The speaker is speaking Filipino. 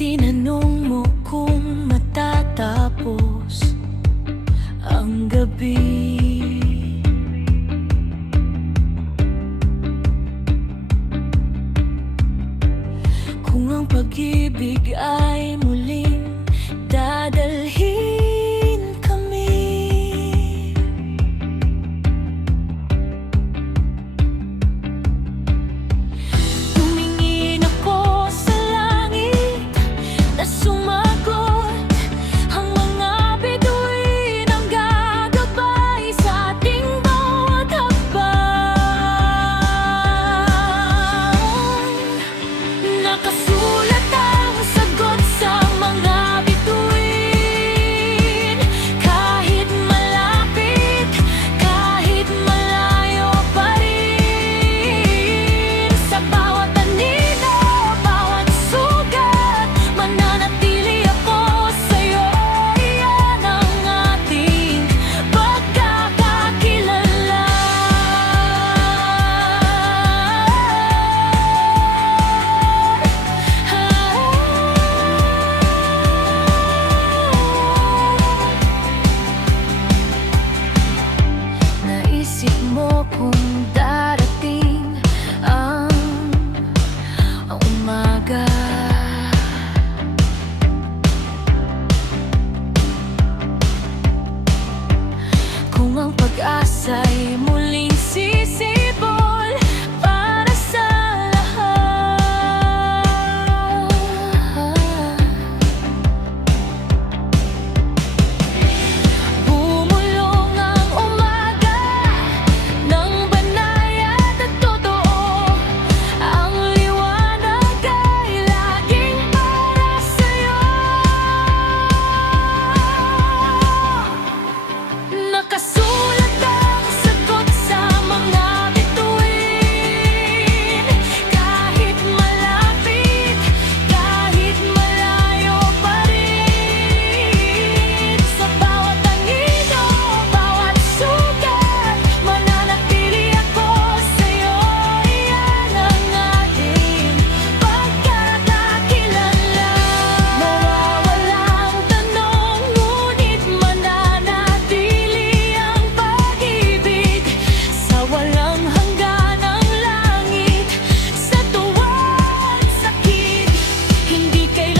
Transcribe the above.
tinanong mo kung matatapos ang gabi. Kung ang pag-ibig ay muling dadalhin kami, tumingin ako sa langit na sumagot. Ang mga bituin ang gagabay sa ating bawat hakbang. Nakasulat ang sagot sa mga bituin, kahit malapit, kahit malayo pa rin. Sa bawat anino, bawat sugat, mananatili ako sa'yo. Iyan ang ating pagkakakilala. Naisip mo kung darating ang umaga, kung ang pag-asa'y muling sisibol para sa lahat. Bumulong ang umaga ng banayad at totoo. Ang liwanag ay laging para sa'yo. Nakasulat ang sagot sa mga bituin, kahit malapit, kahit malayo pa rin. Sa bawat anino, bawat sugat, mananatili ako sa'yo. Iyan ang ating pagkakakilala. Mawawalang tanong, ngunit mananatili ang pag-ibig sa walang hangganang langit. Sa tuwa at sakit, hindi kailangan